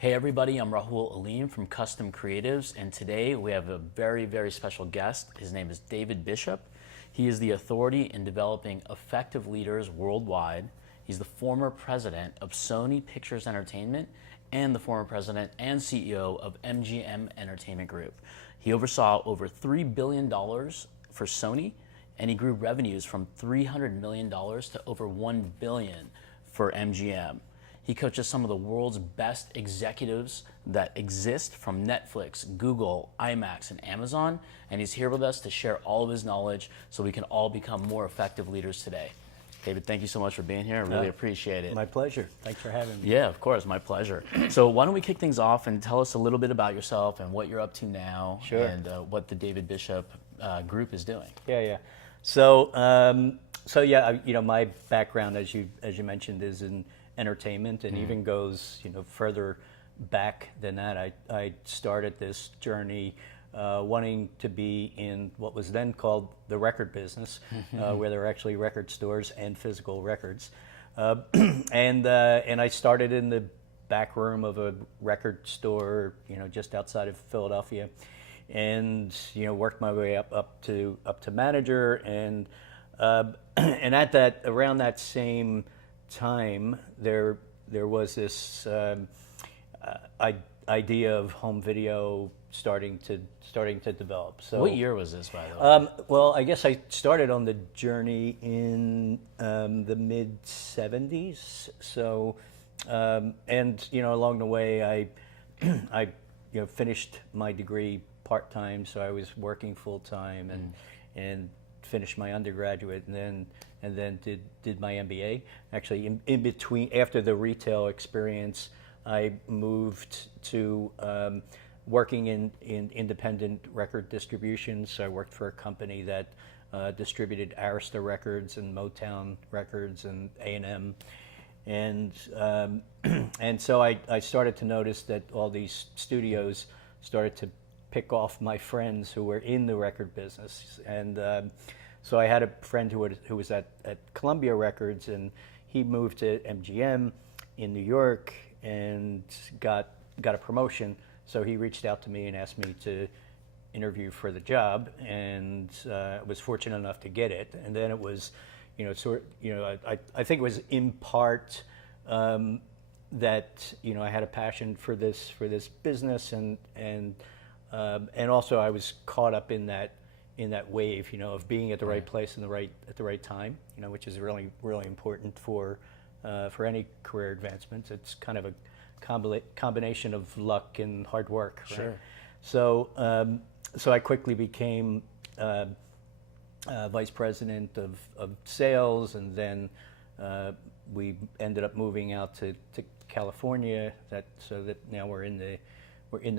Hey everybody, I'm Rahul Aleem from Custom Creatives, and today we have a very, very special guest. His name is David Bishop. He is the authority in developing effective leaders worldwide. He's the former president of Sony Pictures Entertainment and the former president and CEO of MGM Entertainment Group. He oversaw over $3 billion for Sony, and he grew revenues from $300 million to over $1 billion for MGM. He coaches some of the world's best executives that exist from Netflix, Google, IMAX, and Amazon, and he's here with us to share all of his knowledge so we can all become more effective leaders today. David, thank you so much for being here. I really appreciate it. My pleasure. Thanks for having me. Yeah, of course, my pleasure. So why don't we kick things off and tell us a little bit about yourself and what you're up to now, Sure. and what the David Bishop group is doing. Yeah. So, my background, as you mentioned, is in entertainment, and even goes further back than that. I started this journey wanting to be in what was then called the record business, where there were actually record stores and physical records, and I started in the back room of a record store, just outside of Philadelphia, and worked my way up to manager, and around that same time, there was this idea of home video starting to develop. So, What year was this, by the way? well, I guess I started on the journey in the mid '70s. So, and along the way, I finished my degree part time. So I was working full time and finished my undergraduate, and then did my MBA. Actually, in between, after the retail experience, I moved to working in independent record distribution. So I worked for a company that distributed Arista Records and Motown Records and A&M. And so I started to notice that all these studios started to pick off my friends who were in the record business. And so I had a friend who was at Columbia Records, and he moved to MGM in New York and got a promotion. So he reached out to me and asked me to interview for the job, and was fortunate enough to get it. And then it was, I think it was in part that I had a passion for this business, and also I was caught up in that wave, of being at the right place and at the right time, which is really, really important for any career advancement. It's kind of a combination of luck and hard work. Right? Sure. So I quickly became vice president of sales, and then we ended up moving out to California. So that now we're in the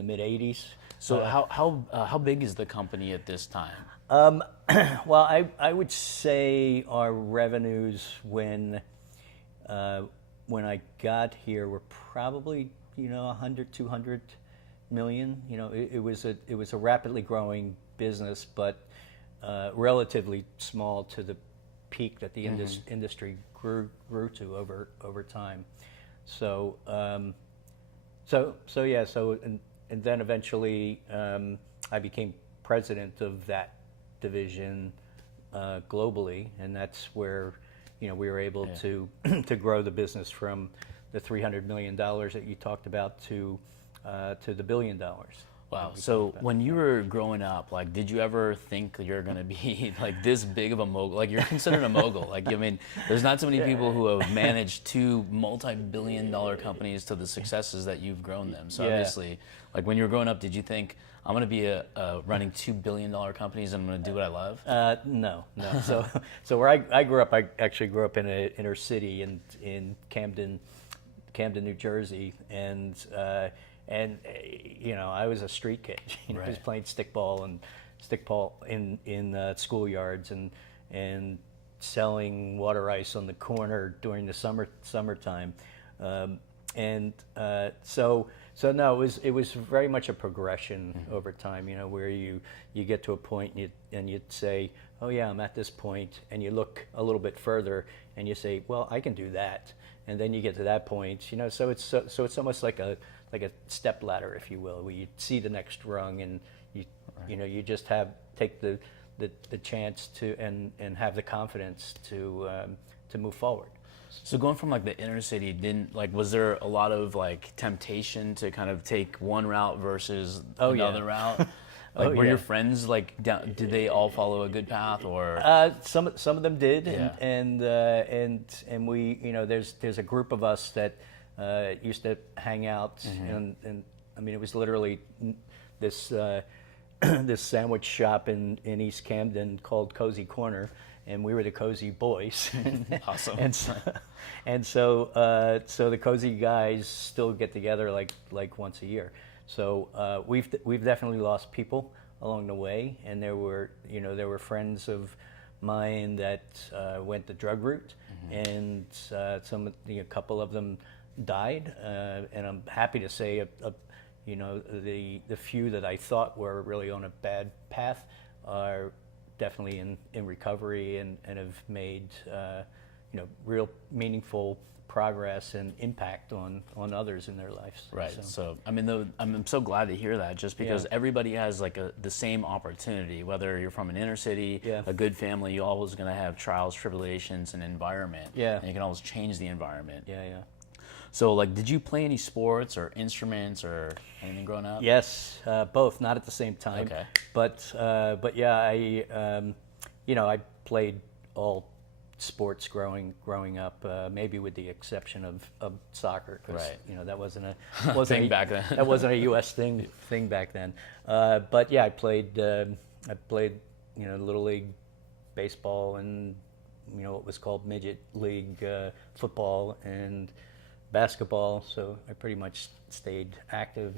mid '80s. So how big is the company at this time? Well, I would say our revenues when I got here were probably 100, 200 million. It was a rapidly growing business, but relatively small to the peak that the industry grew to over time. So and then eventually I became president of that division globally, and that's where we were able to grow the business from the $300 million that you talked about to the $1 billion. Wow. So when you were growing up, did you ever think you're going to be this big of a mogul? You're considered a mogul. There's not so many people who have managed two multi-billion-dollar companies to the successes that you've grown them. So obviously, when you were growing up, did you think, I'm going to be running $2 billion companies and I'm going to do what I love? No. So where I grew up, I actually grew up in an inner city in Camden, New Jersey, and I was a street kid. I was playing stickball in schoolyards and selling water ice on the corner during the summertime, so no, it was very much a progression over time. Where you get to a point and you'd say, oh yeah, I'm at this point, and you look a little bit further and you say, well, I can do that. and then you get to that point, so it's almost like a step ladder, if you will, where you see the next rung, and you just take the chance to and have the confidence to move forward. So going from like the inner city, was there a lot of like temptation to kind of take one route versus another route? Like, were your friends like did they all follow a good path, or? Some of them did, Yeah. and we, there's a group of us that used to hang out, and I mean, it was literally this this sandwich shop in East Camden called Cozy Corner, and we were the Cozy Boys. Awesome. and so the Cozy guys still get together like once a year. So we've definitely lost people along the way, and there were friends of mine that went the drug route, and a couple of them died, and I'm happy to say the few that I thought were really on a bad path are definitely in recovery and have made real meaningful progress and impact on others in their lives. Right. So I mean, I'm so glad to hear that, just because everybody has like the same opportunity. Whether you're from an inner city, a good family, you're always going to have trials, tribulations, and environment. Yeah. And you can always change the environment. Yeah, yeah. So, like, did you play any sports or instruments or anything growing up? Yes, both, not at the same time. Okay. But yeah, I played all sports growing up, maybe with the exception of soccer, because Right. that wasn't Thing back then. that wasn't a U.S. thing back then. But yeah, I played little league baseball and what was called midget league football and basketball. So I pretty much stayed active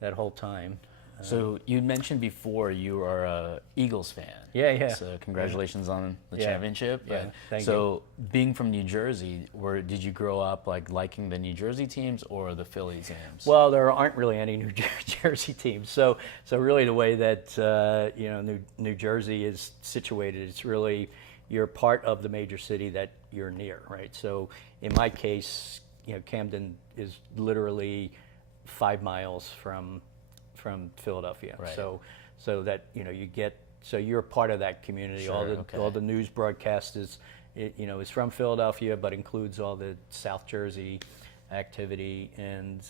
that whole time. So you mentioned before you are a Eagles fan. Yeah. So congratulations on the Yeah. championship. Yeah, thank so being from New Jersey, did you grow up like liking the New Jersey teams or the Philly teams? Well, there aren't really any New Jersey teams. So really the way that New Jersey is situated, it's really you're part of the major city that you're near, right? So in my case, Camden is literally 5 miles from Philadelphia. Right. So that you're part of that community. Sure, All the news broadcast is from Philadelphia, but includes all the South Jersey activity, and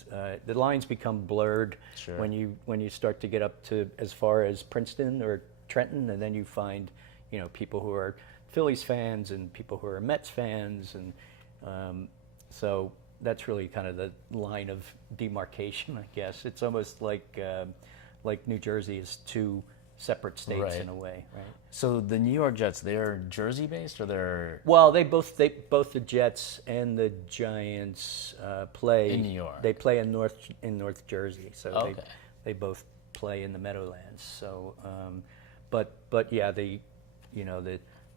the lines become blurred Sure. when you start to get up to as far as Princeton or Trenton, and then you find people who are Phillies fans and people who are Mets fans, and so that's really kind of the line of demarcation, I guess. It's almost like New Jersey is two separate states Right. in a way, right? So the New York Jets, they're Jersey based, or they're Well, both the Jets and the Giants play in New York? They play in North Jersey, so Okay. they both play in the Meadowlands. So, but yeah, the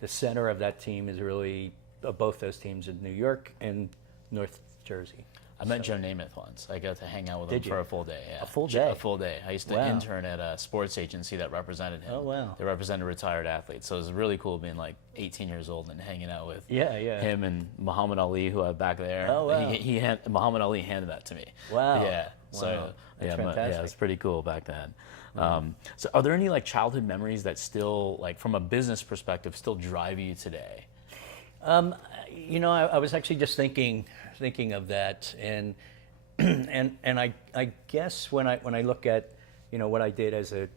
center of that team is really both those teams in New York and North Jersey. I met Joe Namath once. I got to hang out with him Did you? for a full day. Yeah. A full day? A full day. I used to Wow. intern at a sports agency that represented him. Oh, wow. They represented retired athletes. So it was really cool being like 18 years old and hanging out with Yeah. him and Muhammad Ali, who I have back there. Oh, wow. Muhammad Ali handed that to me. Wow. Yeah. So Wow. That's yeah, fantastic. it was pretty cool back then. So are there any like childhood memories that still, like from a business perspective, still drive you today? I was actually just thinking of that, and I guess when I look at what I did as a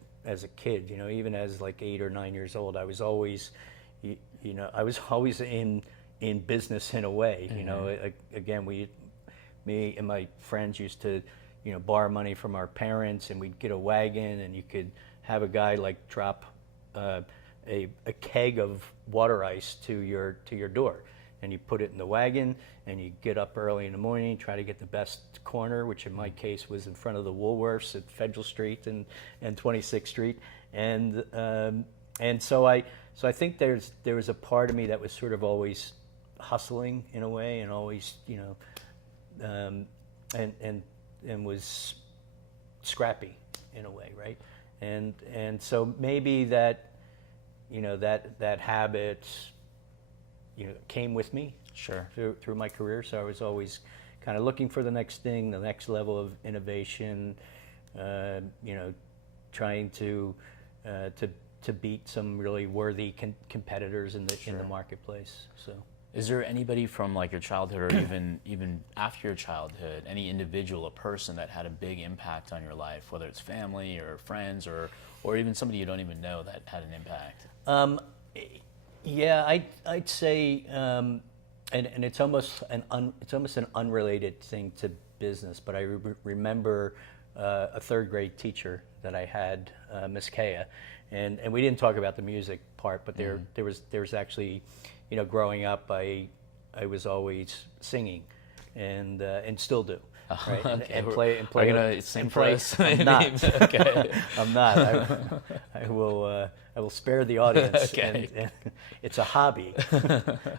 kid, even as like 8 or 9 years old, I was always in business in a way. Again, me and my friends used to borrow money from our parents, and we'd get a wagon, and you could have a guy like drop a keg of water ice to your door, and you put it in the wagon, and you get up early in the morning, try to get the best corner, which in my case was in front of the Woolworths at Federal Street and 26th Street, and so I think there was a part of me that was sort of always hustling in a way, and always and was scrappy in a way, right? And so maybe that that habit came with me Sure. through my career. So I was always kind of looking for the next thing, the next level of innovation, you know, trying to beat some really worthy competitors in the marketplace. So. Is there anybody from like your childhood, or even after your childhood, any individual, a person that had a big impact on your life, whether it's family or friends or even somebody you don't even know that had an impact? Yeah, I'd say, and it's almost an unrelated thing to business, but I remember a third grade teacher that I had, Miss Kaya, and we didn't talk about the music part, but there was actually, you know, growing up, I was always singing, and still do. Right? Okay. And play. Are you gonna sing for us? I'm not. Okay. I'm not. I will spare the audience. Okay. And it's a hobby.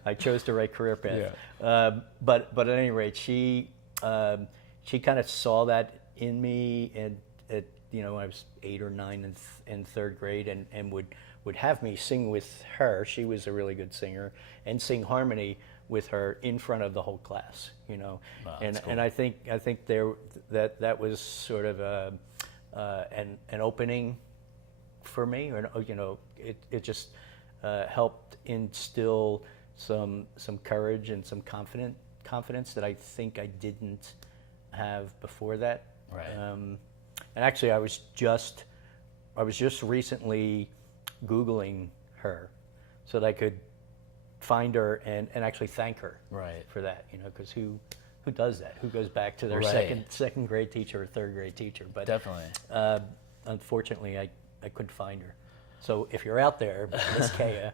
I chose to write career path. Yeah. But at any rate, she kind of saw that in me, and you know, when I was 8 or 9 in third grade, and would have me sing with her. She was a really good singer, and sing harmony with her in front of the whole class, you know. Wow, and that's cool. and I think that was sort of an opening for me, or you know, it just helped instill some courage and some confidence that I think I didn't have before that. Right. And actually, I was just recently Googling her so that I could find her and actually thank her Right. for that, you know, because who does that? Who goes back to their Right. second grade teacher or third grade teacher? But Definitely. unfortunately, I couldn't find her. So if you're out there, Miss Kaya,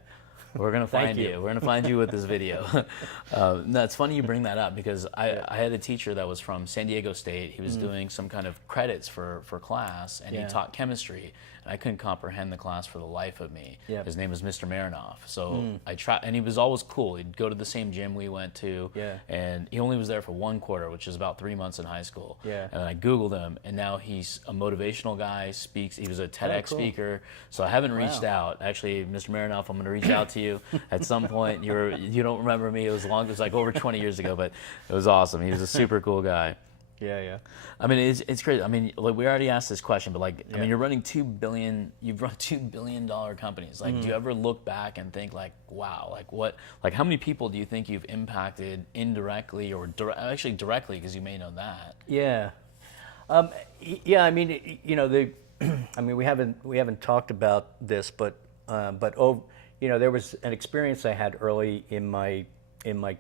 We're gonna Thank find you. you. We're gonna find you with this video. No, it's funny you bring that up because I had a teacher that was from San Diego State. He was doing some kind of credits for class, and Yeah. he taught chemistry. And I couldn't comprehend the class for the life of me. Yeah. His name was Mr. Marinoff. So I tried, and he was always cool. He'd go to the same gym we went to, Yeah. and he only was there for 1 quarter, which is about 3 months in high school. Yeah. And I Googled him, and now he's a motivational guy. Speaks. He was a TEDx cool. speaker. So I haven't reached Wow. out. Actually, Mr. Marinoff, I'm going to reach out to you at some point. You don't remember me. It was like over 20 years ago, but it was awesome. He was a super cool guy. yeah. I mean, it's crazy. I mean, like, we already asked this question, but like, I Yeah. mean, you've run $2 billion companies. Like, do you ever look back and think like, wow, like how many people do you think you've impacted indirectly or actually directly, because you may know that? Yeah, yeah. I mean, you know, I mean, we haven't talked about this, but you know, there was an experience I had early in my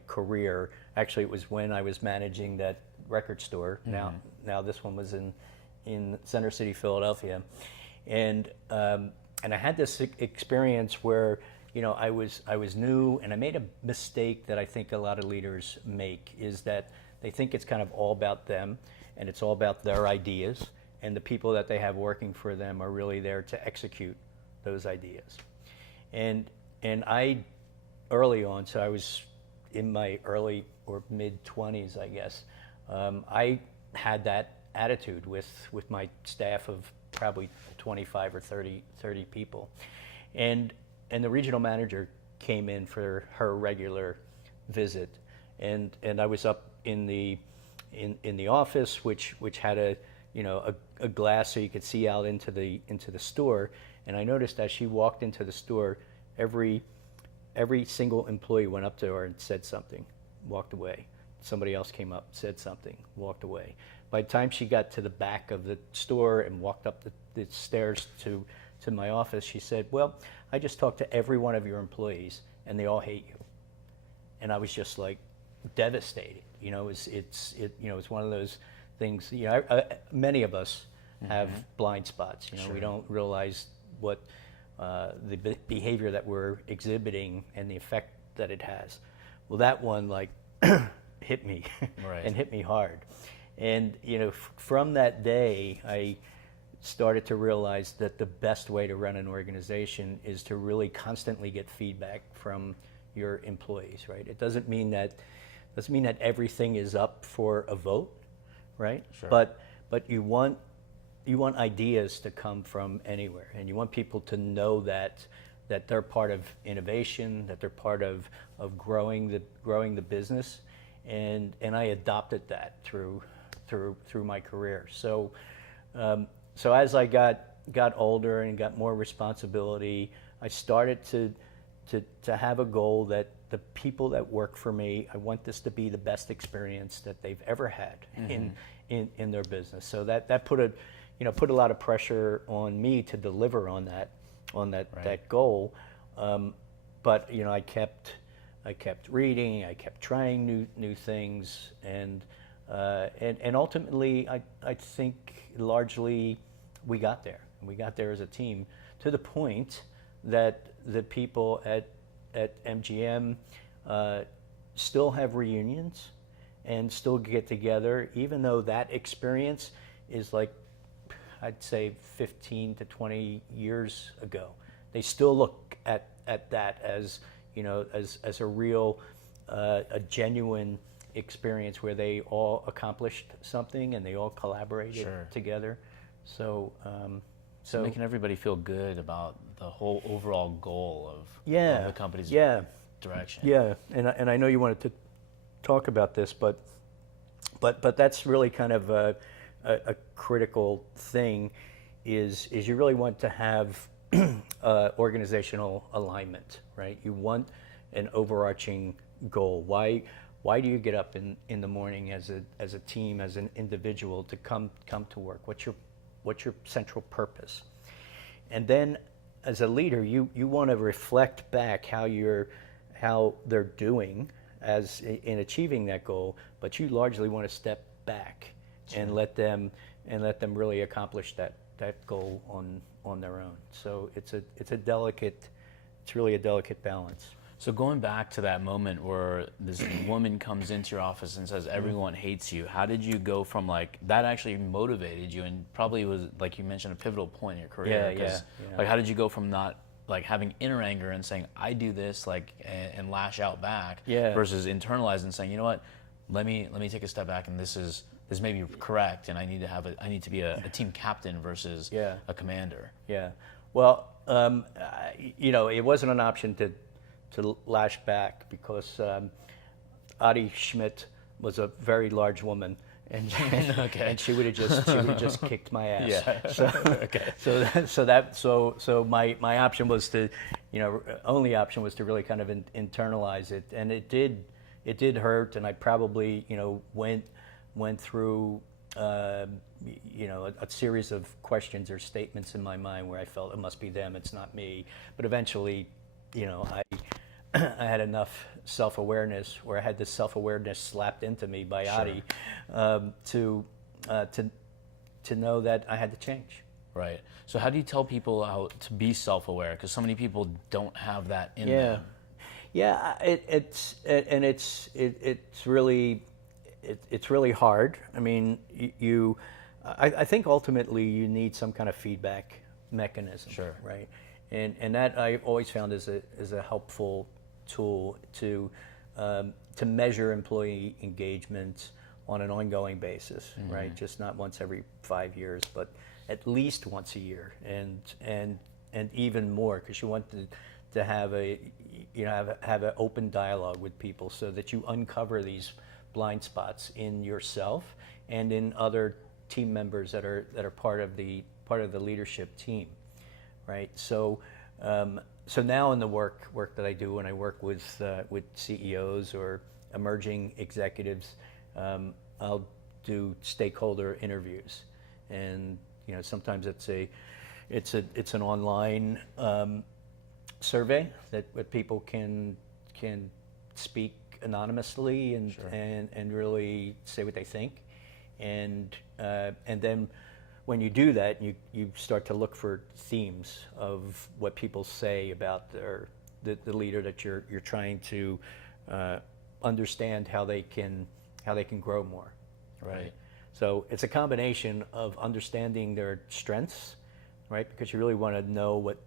career. Actually, it was when I was managing that record store. Now this one was in Center City, Philadelphia, and I had this experience where, you know, I was new, and I made a mistake that I think a lot of leaders make, is that they think it's kind of all about them, and it's all about their ideas, and the people that they have working for them are really there to execute those ideas. And I, early on, so I was in my early or mid-20s, I guess, I had that attitude with my staff of probably 25 or 30 people. And the regional manager came in for her regular visit, and I was up in the office, which had a glass so you could see out into the store. And I noticed as she walked into the store, every single employee went up to her and said something, walked away. Somebody else came up, said something, walked away. By the time she got to the back of the store and walked up the stairs to my office, she said, "Well, I just talked to every one of your employees, and they all hate you." And I was just like devastated. You know, it's one of those things. You know, many of us have blind spots. You know, we don't realize what the behavior that we're exhibiting and the effect that it has. Well, that one like hit me, Right. and hit me hard. And you know, from that day, I started to realize that the best way to run an organization is to really constantly get feedback from your employees. Right? It doesn't mean that everything is up for a vote, right? Sure. But you want ideas to come from anywhere, and you want people to know that that they're part of innovation, that they're part of growing the business, and I adopted that through my career. So so as I got older and got more responsibility, I started to have a goal that the people that work for me, I want this to be the best experience that they've ever had in their business. So that put a lot of pressure on me to deliver on that that goal. But I kept reading, I kept trying new things, and ultimately I think largely we got there. We got there as a team, to the point that the people at MGM still have reunions and still get together, even though that experience is, like, I'd say 15 to 20 years ago. They still look at that as as a real, a genuine experience where they all accomplished something and they all collaborated together. So so making everybody feel good about the whole overall goal of the company's direction. Yeah, and I know you wanted to talk about this, but that's really kind of a critical thing. Is you really want to have organizational alignment, right? You want an overarching goal. Why do you get up in the morning as a team, as an individual, to come to work? What's your central purpose? And then, as a leader, you want to reflect back how they're doing in achieving that goal, but you largely want to step back and let them really accomplish that goal on their own. So it's really a delicate balance. So going back to that moment where this woman comes into your office and says everyone hates you, how did you go from, like, that actually motivated you and probably was, like you mentioned, a pivotal point in your career? Yeah. Like, how did you go from not, like, having inner anger and saying I do this, like, and lash out back, versus internalize and saying, you know what, let me take a step back, and this may be correct, and I need to be a team captain versus a commander. Yeah. Well, it wasn't an option to lash back, because Adi Schmidt was a very large woman, and and she would have just kicked my ass. Yeah. So my option was to, only option was to really kind of internalize it, and it did hurt, and I probably went through a series of questions or statements in my mind where I felt it must be them, it's not me. But eventually, I had enough self-awareness, where I had this self-awareness slapped into me by Adi, to know that I had to change. Right. So how do you tell people how to be self-aware? Because so many people don't have that in them. Yeah, it's really hard. I mean, I think ultimately you need some kind of feedback mechanism, right? And that I've always found is a helpful tool to measure employee engagement on an ongoing basis, right? Just not once every 5 years, but at least once a year, and even more, because you want to have have an open dialogue with people, so that you uncover these blind spots in yourself and in other team members that are part of the leadership team, right? So now in the work that I do, when I work with CEOs or emerging executives, I'll do stakeholder interviews, and sometimes it's an online survey that people can speak anonymously and really say what they think, and then when you do that, you start to look for themes of what people say about the leader that you're trying to understand how they can grow more. Right. So it's a combination of understanding their strengths, right? Because you really want to know what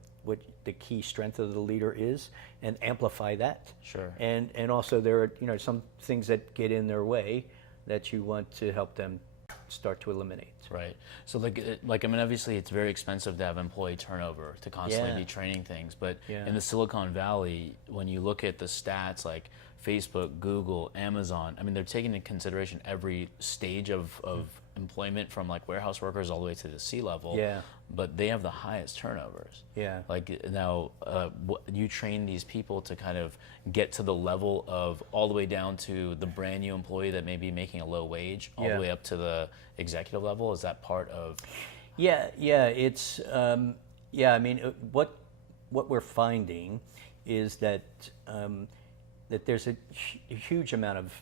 the key strength of the leader is, and amplify that. Sure. And also there are some things that get in their way that you want to help them start to eliminate. Right. So like I mean, obviously it's very expensive to have employee turnover, to constantly Yeah. be training things. But Yeah. in the Silicon Valley, when you look at the stats like Facebook, Google, Amazon, I mean, they're taking into consideration every stage of employment from like warehouse workers all the way to the C-level. Yeah. But they have the highest turnovers. Yeah. Like now, you train these people to kind of get to the level of all the way down to the brand new employee that may be making a low wage, all Yeah. the way up to the executive level. Is that part of? Yeah, it's I mean, what we're finding is that that there's a huge amount of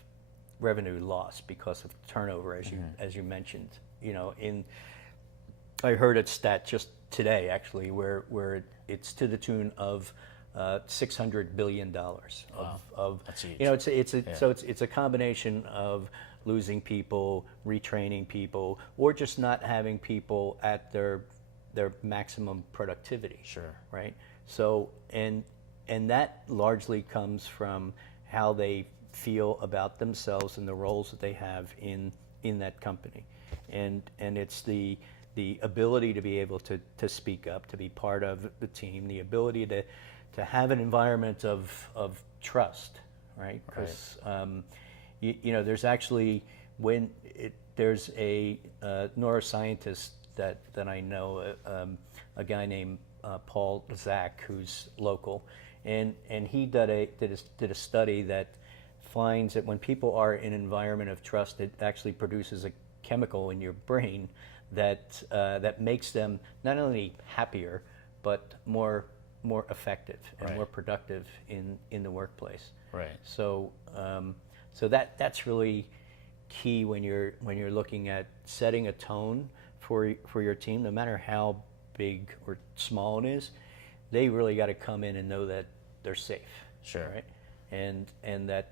revenue loss because of turnover, as you mentioned. You know, I heard a stat just today actually where it's to the tune of $600 billion of That's huge. you know, it's a combination of losing people, retraining people, or just not having people at their maximum productivity. Sure. Right. So and that largely comes from how they feel about themselves and the roles that they have in that company, and it's the ability to be able to speak up, to be part of the team, the ability to have an environment of trust, right? Because you know, there's actually there's a neuroscientist that I know, a guy named Paul Zak, who's local, and he did a study that finds that when people are in an environment of trust, it actually produces a chemical in your brain that makes them not only happier but more effective and Right. more productive in the workplace. Right. So so that's really key when you're looking at setting a tone for your team, no matter how big or small it is. They really got to come in and know that they're safe. Sure. Right. And that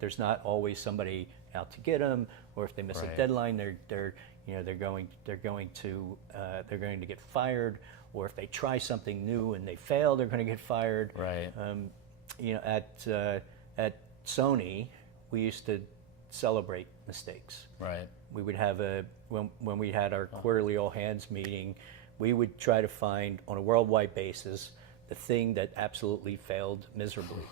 there's not always somebody out to get them, or if they miss Right. a deadline, they're going to get fired, or if they try something new and they fail, they're going to get fired. Right. You know, at Sony, we used to celebrate mistakes. Right. We would have when we had our quarterly all hands meeting, we would try to find on a worldwide basis the thing that absolutely failed miserably,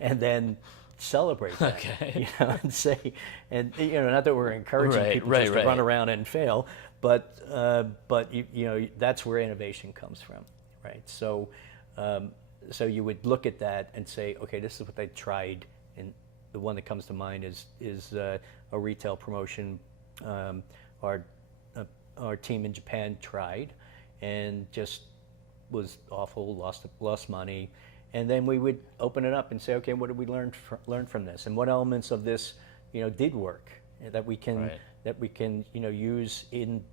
and then celebrate that. Okay. You know, and say, and you know, not that we're encouraging Right, people right, just right. to run around and fail, but you know, that's where innovation comes from, right? So so you would look at that and say, okay, this is what they tried, and the one that comes to mind is a retail promotion. Our team in Japan tried, and just was awful, lost money, and then we would open it up and say, okay, what did we learn from this, and what elements of this, you know, did work that we can Right. you know, use in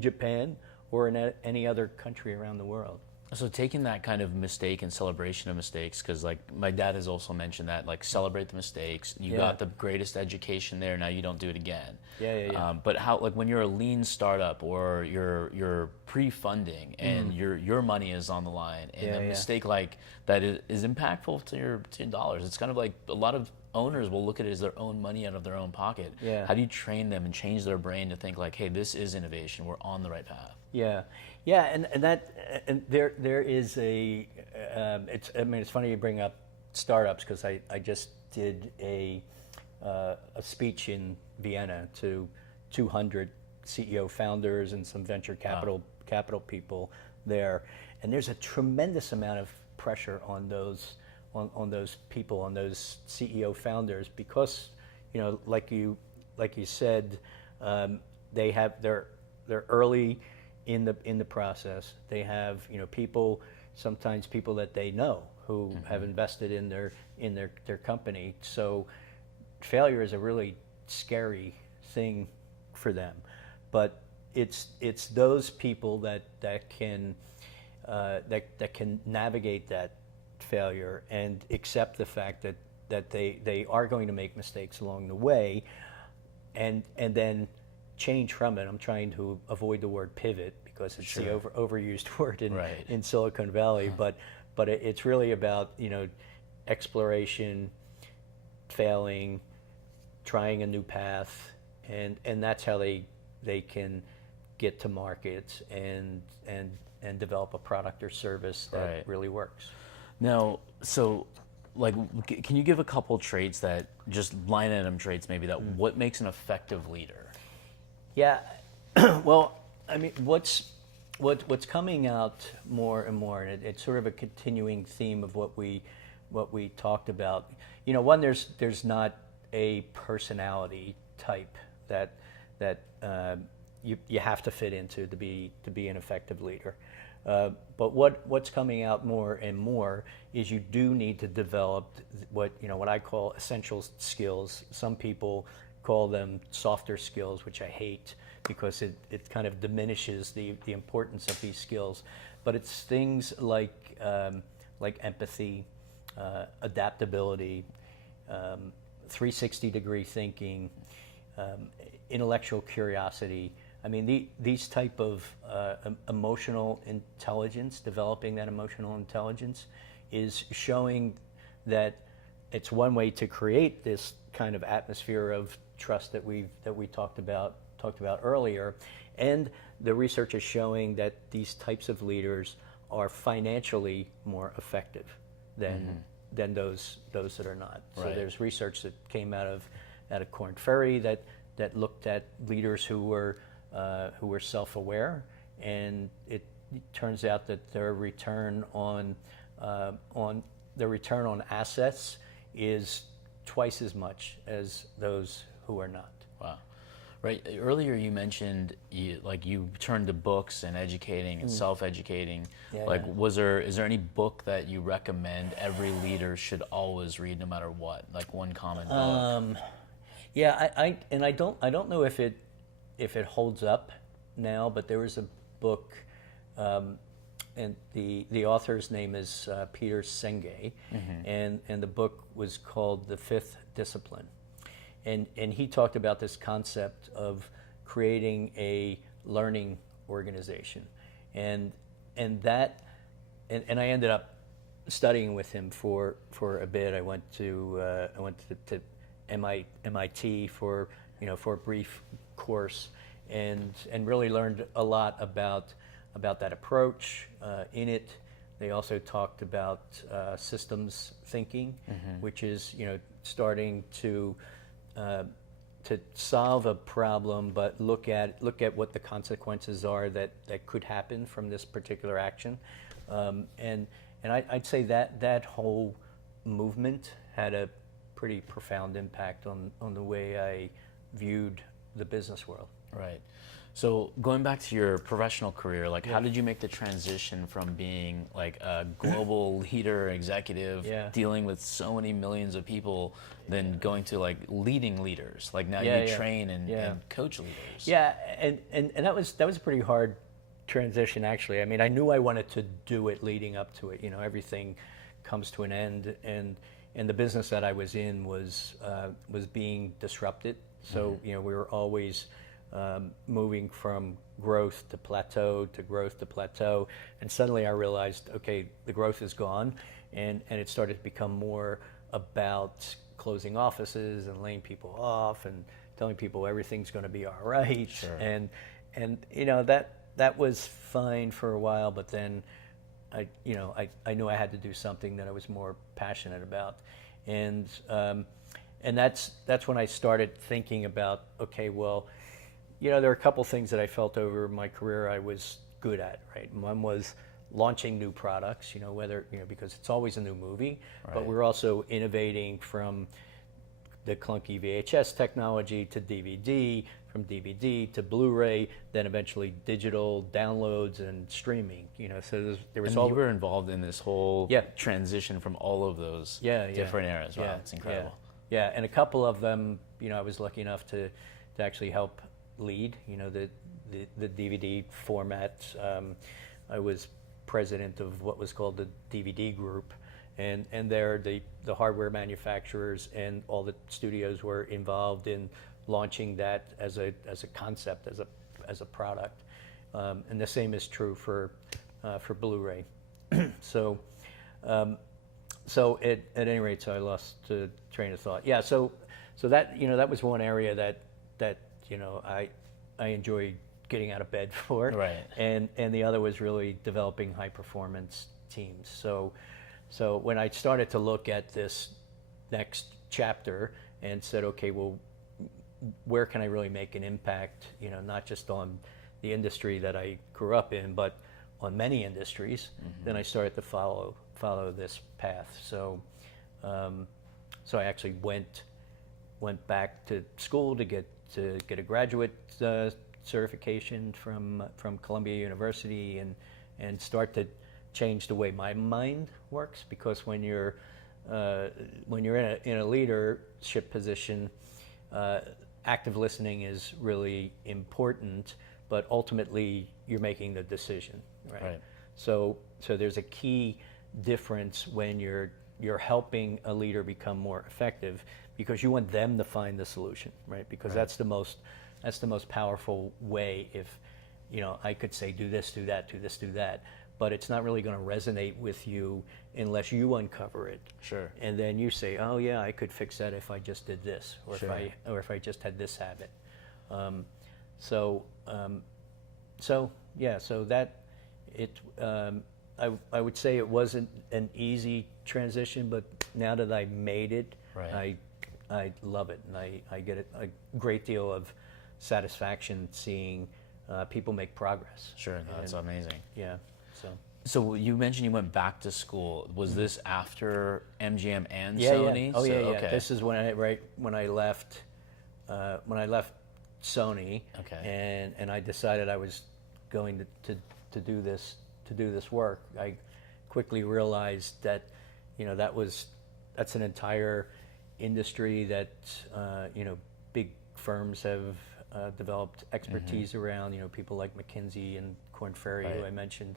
Japan or in any other country around the world. So taking that kind of mistake and celebration of mistakes, because like my dad has also mentioned that, like, celebrate the mistakes. You Yeah. got the greatest education there. Now you don't do it again. Yeah. But how, like, when you're a lean startup or you're pre-funding and your money is on the line, and Yeah, a yeah. mistake like that is impactful to your dollars. It's kind of like a lot of owners will look at it as their own money out of their own pocket. Yeah. How do you train them and change their brain to think like, hey, this is innovation. We're on the right path. Yeah, and there is a. It's funny you bring up startups, because I just did a speech in Vienna to 200 CEO founders and some venture capital people there, and there's a tremendous amount of pressure on those people, on those CEO founders, because, you know, like you said, they're early in the process. They have, you know, sometimes people that they know who have invested in their company. So failure is a really scary thing for them, but it's those people that can navigate that failure and accept the fact that they are going to make mistakes along the way, and then change from it. I'm trying to avoid the word pivot, because it's Sure. the overused word Right. in Silicon Valley, but it's really about, you know, exploration, failing, trying a new path, and that's how they can get to market and develop a product or service that Right. really works. Now, so like, can you give a couple traits that just line item traits maybe that what makes an effective leader? Yeah, well, I mean, what's coming out more and more, and it's sort of a continuing theme of what we talked about. You know, one, there's not a personality type that you have to fit into to be an effective leader. But what's coming out more and more is you do need to develop what I call essential skills. Some people call them softer skills, which I hate because it kind of diminishes the importance of these skills. But it's things like empathy, adaptability, 360-degree thinking, intellectual curiosity. I mean, these type of emotional intelligence, developing that emotional intelligence, is showing that it's one way to create this kind of atmosphere of trust that we talked about earlier, and the research is showing that these types of leaders are financially more effective than those that are not. So Right. there's research that came out of Korn Ferry that looked at leaders who were self-aware, and it turns out that their return on assets is twice as much as those who are not. Wow. Right. Earlier you mentioned you turned to books and educating and self-educating. Yeah, Like, yeah. is there any book that you recommend every leader should always read no matter what? Like one common book? Yeah, I don't know if it holds up now, but there was a book, and the author's name is Peter Senge, and the book was called The Fifth Discipline, and he talked about this concept of creating a learning organization, and I ended up studying with him for a bit. I went to MIT for a brief course, and really learned a lot about that approach. In it, they also talked about systems thinking, which is starting to solve a problem, but look at what the consequences are that could happen from this particular action, and I'd say that whole movement had a pretty profound impact on the way I viewed the business world. Right. So going back to your professional career, like how did you make the transition from being like a global leader, executive, dealing with so many millions of people, then going to like leading leaders? Like now you train and coach leaders. Yeah, and that was a pretty hard transition, actually. I mean, I knew I wanted to do it leading up to it. Everything comes to an end, and the business that I was in was being disrupted. So we were always moving from growth to plateau to growth to plateau, and suddenly I realized, okay, the growth is gone, and it started to become more about closing offices and laying people off and telling people everything's going to be all right. Sure. And that was fine for a while, but then I knew I had to do something that I was more passionate about, and that's when I started thinking about, okay, well, there are a couple things that I felt over my career I was good at, right? One was launching new products, whether because it's always a new movie, but we're also innovating from the clunky VHS technology to DVD, from DVD to Bluray, then eventually digital downloads and streaming. So there was And you were involved in this whole transition from all of those different eras. Wow, it's incredible. Yeah, and a couple of them, I was lucky enough to actually help lead. The DVD format. I was president of what was called the DVD group, and there the hardware manufacturers and all the studios were involved in launching that as a concept, as a product, and the same is true for Blu-ray. So at any rate, so I lost train of thought. Yeah, so that that was one area that I enjoy getting out of bed for. Right. And the other was really developing high performance teams. So when I started to look at this next chapter and said, okay, well, where can I really make an impact? Not just on the industry that I grew up in, but on many industries. Then I started to follow this path. So I actually went back to school to get a graduate certification from Columbia University and start to change the way my mind works, because when you're in a leadership position, active listening is really important, but ultimately you're making the decision, right? So there's a key difference when you're helping a leader become more effective, because you want them to find the solution, right? Because that's the most powerful way. If I could say do this, do that, do this, do that, but it's not really going to resonate with you unless you uncover it. Sure. And then you say, oh yeah, I could fix that if I just did this, or if I just had this habit. So that it. I would say it wasn't an easy transition, but now that I made it, I love it, and I get a great deal of satisfaction seeing people make progress. Sure, that's amazing. Yeah. So you mentioned you went back to school. Was this after MGM and Yeah. Sony? Oh yeah. Okay. This is when I left Sony. Okay. And I decided I was going to do this work. I quickly realized that that's an entire industry that big firms have developed expertise around. People like McKinsey and Korn Ferry, who I mentioned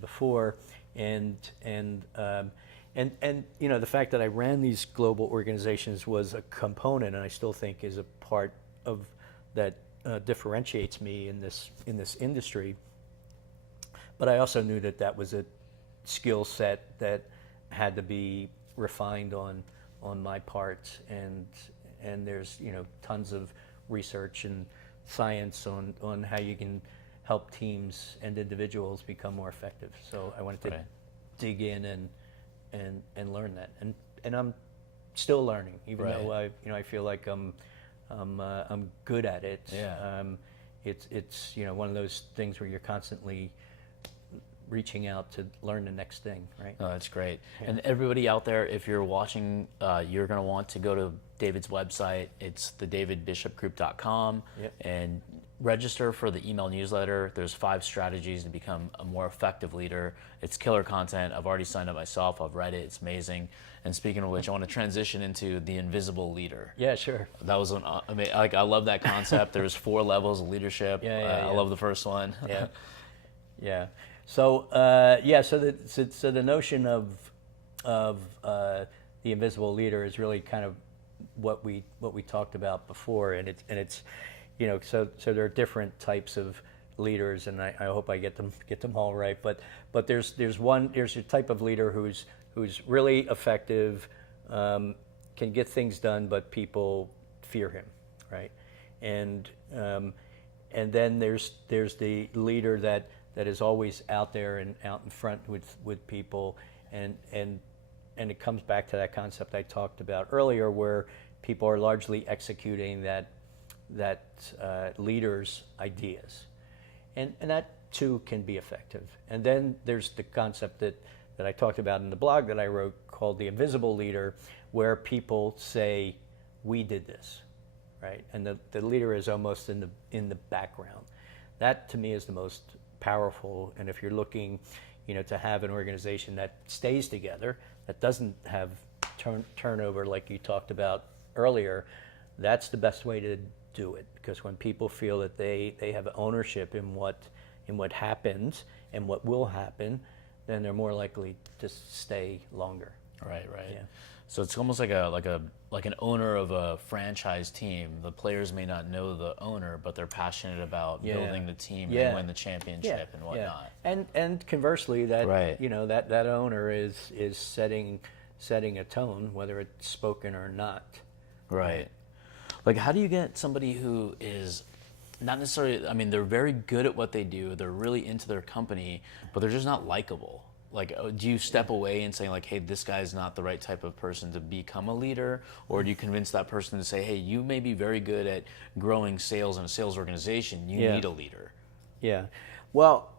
before, and the fact that I ran these global organizations was a component, and I still think is a part of that differentiates me in this industry. But I also knew that was a skill set that had to be refined on my part, and there's tons of research and science on how you can help teams and individuals become more effective. So I wanted to dig in and learn that, and I'm still learning, even though I feel like I'm good at it. Yeah. It's one of those things where you're constantly reaching out to learn the next thing, right? Oh, that's great. Yeah. And everybody out there, if you're watching, you're going to want to go to David's website. It's thedavidbishopgroup.com. Yep. And register for the email newsletter. There's 5 strategies to become a more effective leader. It's killer content. I've already signed up myself. I've read it. It's amazing. And speaking of which, I want to transition into the invisible leader. Yeah, sure. That was I love that concept. There's 4 levels of leadership. I love the first one. Yeah. Yeah. So the notion of the invisible leader is really kind of what we talked about before, and it's so there are different types of leaders, and I hope I get them all right. But there's a type of leader who's really effective, can get things done, but people fear him, right? And then there's the leader that is always out there and out in front with people, and it comes back to that concept I talked about earlier, where people are largely executing that leader's ideas, and that too can be effective. And then there's the concept that I talked about in the blog that I wrote called the invisible leader, where people say, we did this, right? And the leader is almost in the background. That to me is the most powerful. And if you're looking to have an organization that stays together, that doesn't have turnover like you talked about earlier, that's the best way to do it. Because when people feel that they have ownership in what happens and what will happen, then they're more likely to stay longer. Right. Yeah. So it's almost like an owner of a franchise team. The players may not know the owner, but they're passionate about building the team and win the championship and whatnot. And conversely, that that owner is setting a tone, whether it's spoken or not. Right. Like, how do you get somebody who is not necessarily, I mean, they're very good at what they do, they're really into their company, but they're just not likable? Like, do you step away and say, like, hey, this guy's not the right type of person to become a leader? Or do you convince that person to say, hey, you may be very good at growing sales in a sales organization, you need a leader? Yeah. Well,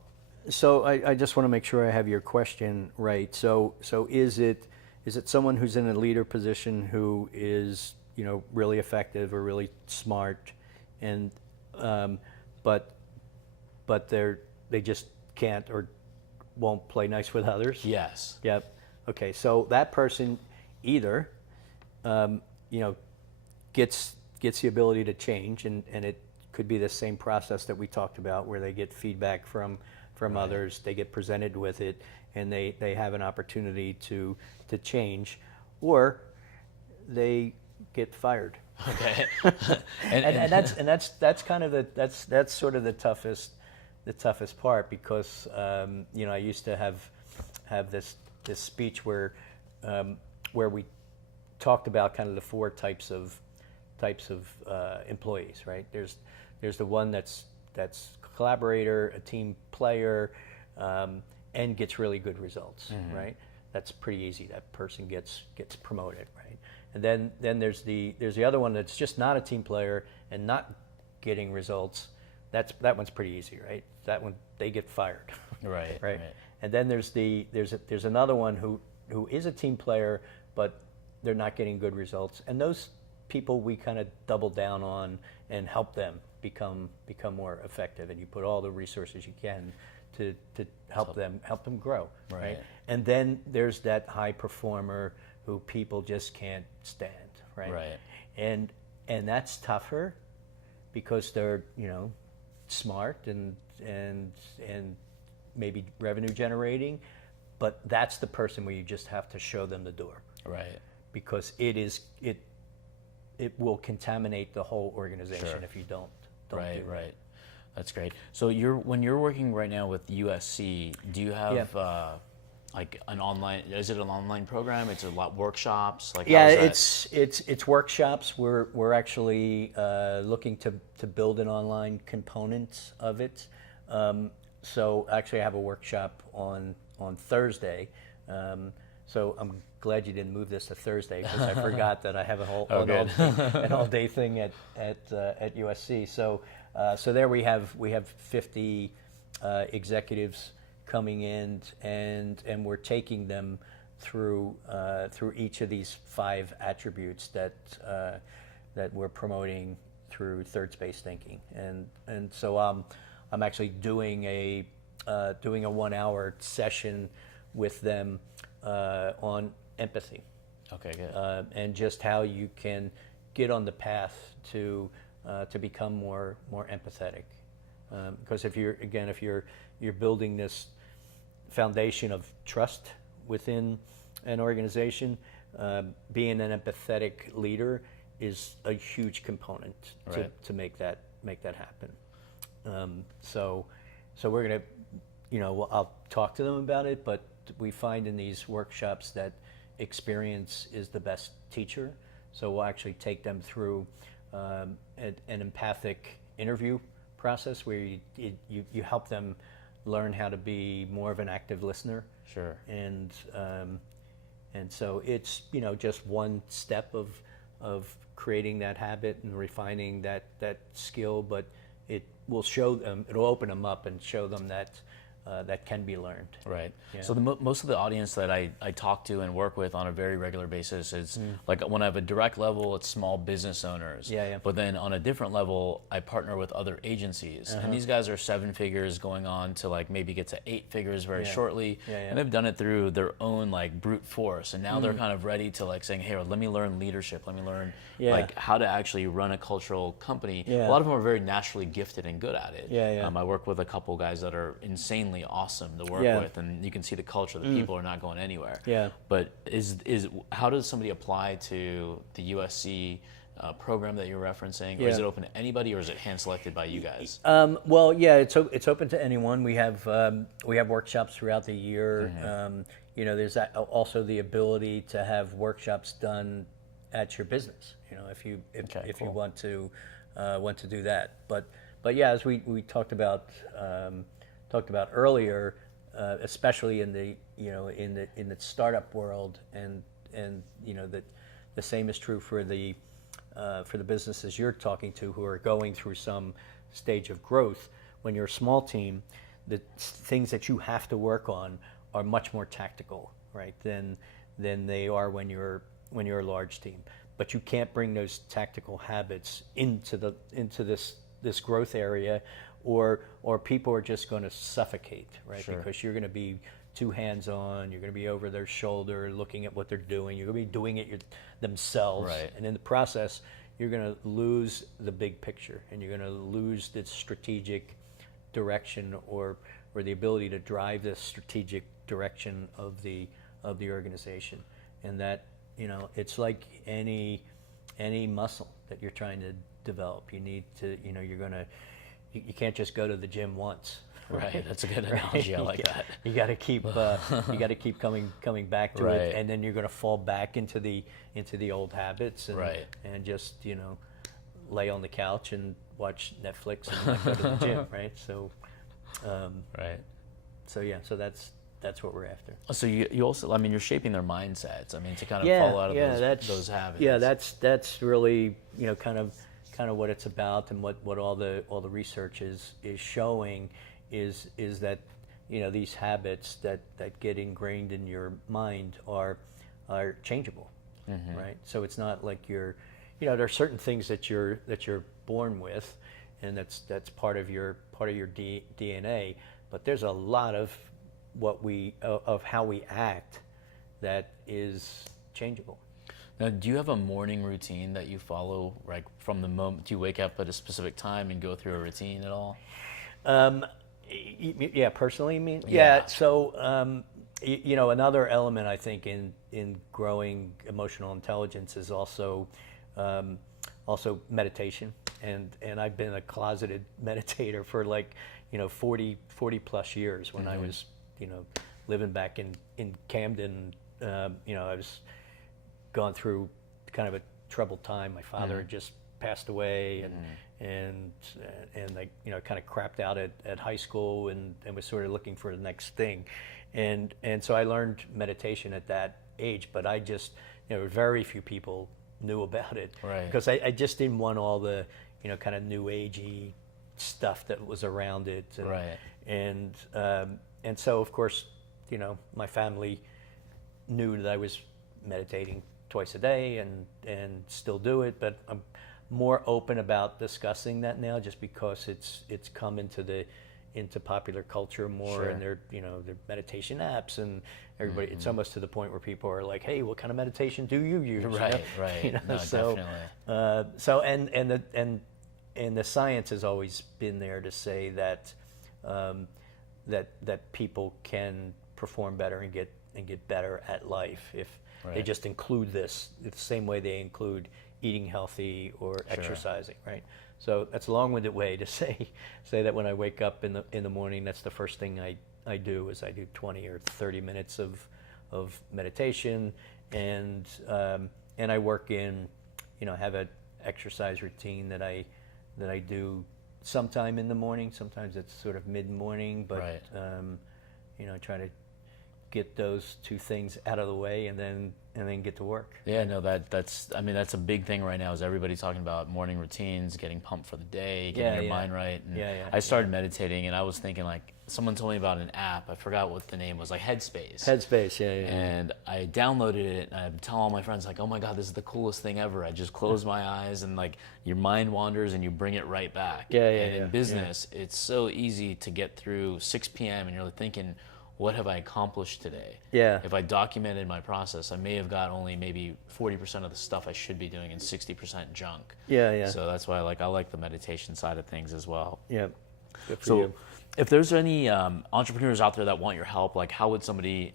so I just want to make sure I have your question right. So is it someone who's in a leader position who is, you know, really effective or really smart, and but they just can't or won't play nice with others? Yes. Yep. Okay. So that person either, you know, gets the ability to change, and it could be the same process that we talked about, where they get feedback from others, they get presented with it, and they have an opportunity to change, or they get fired. Okay. and that's kind of that's sort of the toughest part, because you know, I used to have this speech where we talked about kind of the four types of employees, right? There's the one that's a collaborator, a team player, and gets really good results, right? That's pretty easy. That person gets promoted, right? And then there's the other one that's just not a team player and not getting results. That one's pretty easy, right? That one, they get fired. Right. Right. And then there's another one who is a team player, but they're not getting good results. And those people we kind of double down on and help them become more effective. And you put all the resources you can to help them grow. Right. And then there's that high performer who people just can't stand. Right. Right. And that's tougher, because they're, you know, smart and maybe revenue generating, but that's the person where you just have to show them the door. Right. Because it will contaminate the whole organization if you don't Right, do that. right. That's great. So when you're working right now with USC, do you have like an online? Is it an online program? It's a lot workshops. Like, Yeah, how is that? it's workshops. We're actually looking to build an online component of it. So actually, I have a workshop on Thursday. So I'm glad you didn't move this to Thursday, because I forgot that I have an all day thing at USC. So there we have 50 executives coming in, and we're taking them through each of these 5 attributes that we're promoting through third space thinking, and so I'm actually doing a 1-hour session with them on empathy. Okay, good. And just how you can get on the path to become more empathetic, because if you're building this foundation of trust within an organization, being an empathetic leader is a huge component to make that happen. So we're gonna, you know, I'll talk to them about it, but we find in these workshops that experience is the best teacher. So we'll actually take them through an empathic interview process, where you help them learn how to be more of an active listener. Sure. And so it's, you know, just one step of creating that habit and refining that skill, but it will show them, it'll open them up and show them that that can be learned. Right. Yeah. So most of the audience that I talk to and work with on a very regular basis is like, when I have a direct level, it's small business owners. Yeah. But then on a different level, I partner with other agencies, and these guys are 7 figures going on to like maybe get to 8 figures very shortly, and they've done it through their own like brute force, and now they're kind of ready to like saying, hey, let me learn leadership, let me learn like how to actually run a cultural company. A lot of them are very naturally gifted and good at it. I work with a couple guys that are insanely awesome to work with, and you can see the culture. The people are not going anywhere. But how does somebody apply to the USC program that you're referencing, or is it open to anybody, or is it hand selected by you guys? Well, yeah, it's open to anyone. We have workshops throughout the year. You know, there's also the ability to have workshops done at your business. if you cool. want to do that. But yeah, as we talked about earlier, especially in the in the startup world, and that the same is true for the businesses you're talking to who are going through some stage of growth. When you're a small team, the things that you have to work on are much more tactical, right, than they are when you're a large team. But you can't bring those tactical habits into this growth area, or people are just going to suffocate, right? Sure. Because you're going to be too hands-on. You're going to be over their shoulder, looking at what they're doing. You're going to be doing it themselves, Right. and in the process, you're going to lose the big picture, and you're going to lose the strategic direction or the ability to drive the strategic direction of the organization. And that, it's like any muscle that you're trying to develop. You need to, you can't just go to the gym once. Right, that's a good analogy. I like that. You got to keep coming back to Right. it, and then you're going to fall back into the old habits, and Right. and just lay on the couch and watch Netflix and not go to the gym, right? So, Right. so that's what we're after. So you also, I mean, you're shaping their mindsets. I mean, to kind of fall out of those habits. Yeah, that's really kind of what it's about, and what all the research is showing is that these habits that get ingrained in your mind are changeable, right? So it's not like there are certain things that you're born with, and that's part of your DNA. But there's a lot of of how we act that is changeable. Now, do you have a morning routine that you follow, like from the moment you wake up at a specific time and go through a routine at all? Yeah, personally, you mean? Yeah. So, another element I think in growing emotional intelligence is also meditation, and I've been a closeted meditator for 40 plus years. When I was living back in Camden, I was gone through kind of a troubled time. My father had just passed away, and I kind of crapped out at high school, and was sort of looking for the next thing, and so I learned meditation at that age. But I just very few people knew about it, Right. because I just didn't want all the kind of new agey stuff that was around it, and, Right. and so of course my family knew that I was meditating twice a day, and still do it, but I'm more open about discussing that now, just because it's come into popular culture more. Sure. And they're meditation apps, and everybody, it's almost to the point where people are like, hey, what kind of meditation do you use? Right, right. No, so definitely. so and the science has always been there to say that that people can perform better and get better at life if they Right. just include this the same way they include eating healthy or exercising, right? So that's a long-winded way to say that when I wake up in the morning, that's the first thing I do is I do 20 or 30 minutes of meditation, and I work in, have an exercise routine that I do sometime in the morning. Sometimes it's sort of mid-morning, but Right. Try to get those two things out of the way, and then get to work. Yeah, no, that's a big thing right now, is everybody talking about morning routines, getting pumped for the day, getting your mind right. And I started meditating, and I was thinking, like, someone told me about an app, I forgot what the name was, like Headspace. Headspace, yeah. And I downloaded it, and I tell all my friends, like, oh my God, this is the coolest thing ever. I just close my eyes, and like your mind wanders and you bring it right back. And in business, it's so easy to get through 6 p.m. and you're thinking, what have I accomplished today? Yeah. If I documented my process, I may have got only maybe 40% of the stuff I should be doing and 60% junk. Yeah. So that's why I like the meditation side of things as well. Yeah. Good for So you. if there's any entrepreneurs out there that want your help, like what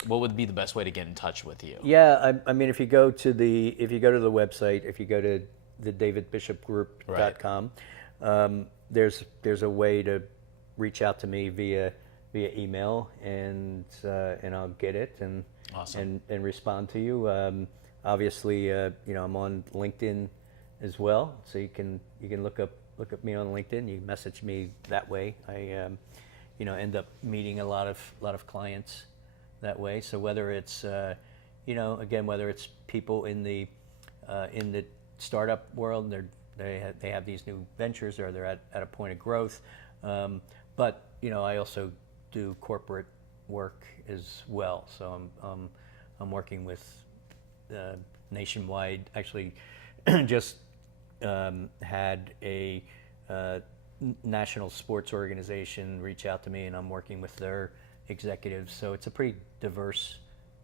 would be the best way to get in touch with you? Yeah, I mean, if you go to the website, if you go to the davidbishopgroup.com, there's a way to reach out to me via email, and I'll get it and Awesome. and respond to you. Obviously, I'm on LinkedIn as well. So you can look up me on LinkedIn. You message me that way. I end up meeting a lot of clients that way. So whether it's again, whether it's people in the startup world, they have these new ventures, or they're at a point of growth. But I also do corporate work as well. So I'm working with nationwide. Actually, just had a national sports organization reach out to me, and I'm working with their executives. So it's a pretty diverse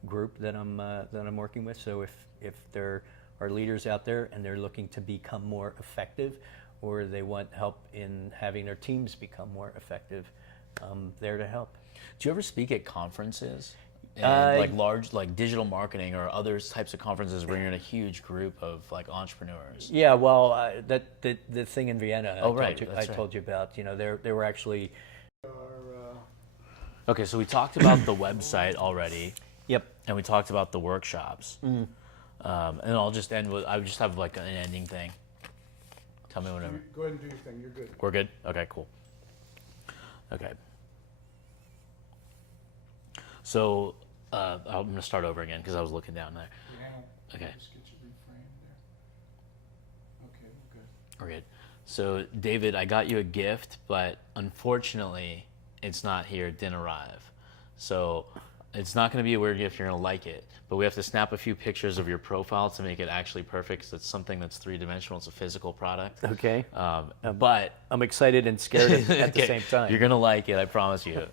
group that I'm working with. So if there are leaders out there and they're looking to become more effective, or they want help in having their teams become more effective, I'm there to help. Do you ever speak at conferences? And like large, like digital marketing or other types of conferences where you're in a huge group of like entrepreneurs? Yeah, well, the thing in Vienna I told you about, they were actually. Okay, so we talked about the website already. Yep. And we talked about the workshops. And I'll just end with, I would just have like an ending thing. Tell me whatever. Go ahead and do your thing. You're good. We're good? Okay, cool. Okay. So I'm going to start over again because I was looking down there. Yeah. Okay. Just get you reframed there. Okay, we're good. We're good. So, David, I got you a gift, but unfortunately, it's not here. It didn't arrive. So, it's not going to be a weird gift. You're going to like it. But we have to snap a few pictures of your profile to make it actually perfect, because it's something that's three-dimensional. It's a physical product. Okay. But I'm excited and scared at the okay, same time. You're going to like it, I promise you.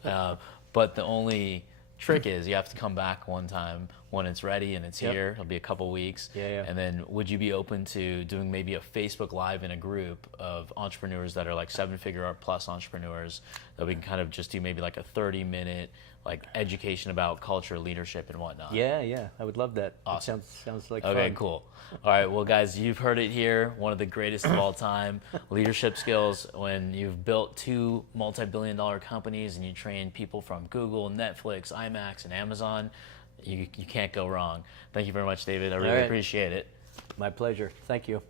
But the only trick is you have to come back one time when it's ready and it's here. It'll be a couple weeks. Yeah. And then would you be open to doing maybe a Facebook Live in a group of entrepreneurs that are like 7-figure plus entrepreneurs, that we can kind of just do maybe like a 30-minute like education about culture, leadership, and whatnot? Yeah. I would love that. Awesome. It sounds like fun. Okay, cool. All right, well, guys, you've heard it here. One of the greatest of all time. Leadership skills. When you've built 2 multi-billion-dollar companies and you train people from Google, Netflix, IMAX, and Amazon, you can't go wrong. Thank you very much, David. I really appreciate it. My pleasure. Thank you.